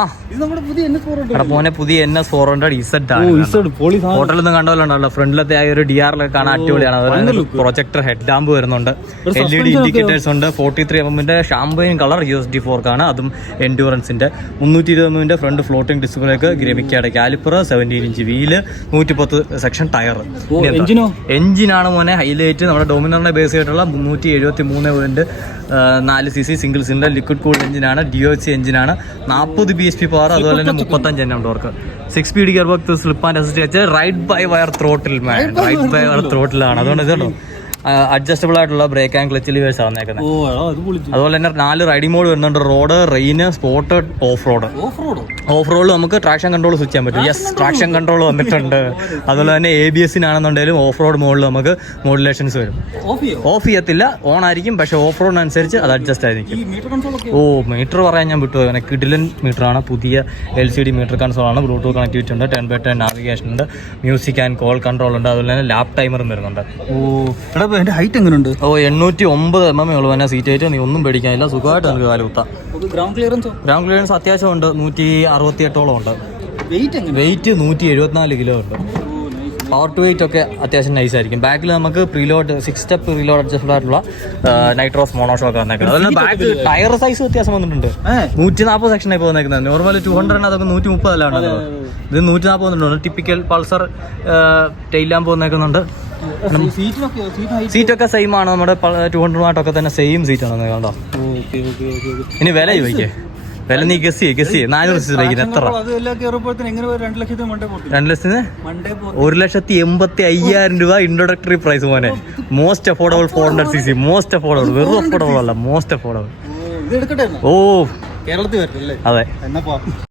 ആ മോനെ പുതിയ NS400 Z ആണ്. ഹോട്ടലൊന്നും കണ്ടോല്ലോ, ഫ്രണ്ടിലത്തെ ആ ഒരു DRലൊക്കെ കാണാൻ അടിപൊളിയാണ്. അതുപോലെ പ്രൊജക്ടർ ഹെഡ് ലാമ്പ് വരുന്നുണ്ട്, LED ഇൻഡിക്കേറ്റേഴ്സ് ഉണ്ട്. 43mm ഷാമ്പയിൻ കളർ USD4 ആണ്, അതും എൻഡ്യൂറൻസിന്റെ. 320mm front floating disc brake, ഗ്രമിക്കയുടെ caliper, 17-inch wheel, 110 section tyre. എഞ്ചിനാണ് മോനെ ഹൈലൈറ്റ്. നമ്മുടെ ഡോമിനറിനെ ബേസ് ചെയ്തിട്ടുള്ള 373 4cc single cylinder liquid cooled എഞ്ചിനാണ്. DOHC എഞ്ചിനാണ്. 40 bhp പവർ, അതുപോലെ തന്നെ 35 Nm torque. 6 speed gear box, slip and assist വെച്ച് ride by wire throttle man, ride by wire ത്രോട്ടിലാണ്. അതുകൊണ്ട് ഇതുണ്ടോ അഡ്ജസ്റ്റബിൾ ആയിട്ടുള്ള ബ്രേക്ക് ആൻഡ് ക്ലച്ച് ലിവേഴ്സ് ആണ് വന്നേക്കുന്നത്. അതുപോലെ തന്നെ 4 റൈഡിംഗ് മോഡ് വരുന്നുണ്ട്: road, rain, sport, off road. Of റോഡിൽ നമുക്ക് ട്രാക്ഷൻ കൺട്രോൾ സ്വിച്ച് ചെയ്യാൻ പറ്റും. യെസ്, ട്രാക്ഷൻ കൺട്രോൾ വന്നിട്ടുണ്ട്. അതുപോലെ തന്നെ ABS-നാണെന്നുണ്ടെങ്കിലും ഓഫ് റോഡ് മോഡിൽ നമുക്ക് മോഡുലേഷൻസ് വരും. ഓഫ് ചെയ്യത്തില്ല, ഓൺ ആയിരിക്കും, പക്ഷേ ഓഫ് റോഡിനനുസരിച്ച് അത് അഡ്ജസ്റ്റ് ആയിരിക്കും. മീറ്റർ പറയാൻ ഞാൻ വിട്ടു. അങ്ങനെ കിഡിലൻ മീറ്ററാണ്. പുതിയ LCD മീറ്റർ കൺസോളാണ്. ബ്ലൂടൂത്ത് കണക്ടിവിറ്റി ഉണ്ട്, 10x10 നാവിഗേഷൻ ഉണ്ട്, മ്യൂസിക് ആൻഡ് കോൾ കൺട്രോൾ ഉണ്ട്. അതുപോലെ തന്നെ ലാപ്പ് ടൈമറും വരുന്നുണ്ട്. ഹൈറ്റ് എങ്ങനെയുണ്ട്? 809 mm ഉള്ളൂ തന്നെ സീറ്റ് ഹൈറ്റ്. നീ ഒന്നും പേടിക്കാനില്ല, സുഖമായിട്ട് നമുക്ക് കാലുകുത്താം. ഗ്രൗണ്ട് ക്ലിയറൻസ് അത്യാവശ്യം ഉണ്ട്, 168 ഉണ്ട്. വെയിറ്റ് 174 കിലോ ഉണ്ട്. പവർ ടു വെയിറ്റ് ഒക്കെ അത്യാവശ്യം നൈസ് ആയിരിക്കും. ബാക്കിൽ നമുക്ക് പ്രീലോഡ് 6 സ്റ്റെപ്പ് പ്രീലോഡ് അഡ്ജസ്റ്റബിൾ ആയിട്ടുള്ള നൈട്രോസ് മോണോഷോക്ക് വന്നേക്കുന്നത്. അതുപോലെ ബാക്ക് ടയർ സൈസ് വ്യത്യാസം വന്നിട്ടുണ്ട്. 140 സെക്ഷനായി പോകുന്നേക്കുന്നത്. നോർമൽ 200 അതൊക്കെ 130 അല്ലാണ്ട് ഇത് 140 വന്നിട്ടുണ്ട്. ടിപ്പിക്കൽ പൾസർ ടെയിൽ ലാമ്പ് വന്നേക്കുന്നുണ്ട്. സീറ്റൊക്കെ സെയിം ആണ്. നമ്മുടെ 200 വാട്ടൊക്കെ തന്നെ സെയിം സീറ്റാണ് കണ്ടോ. ഇനി വില ചോദിക്കേ, വില നീ ഗസ് ചെയ്യേ. 400 ബൈക്കിന് എത്ര? 1,85,000 രൂപ ഇൻട്രോഡക്ടറി പ്രൈസ് മോനെ. Most affordable 400cc. Most affordable, വെറും അഫോർഡബിൾ അല്ല, മോസ്റ്റ് അഫോർഡബിൾ. ഓ, കേരളത്തിൽ വരല്ലേ? അതെ.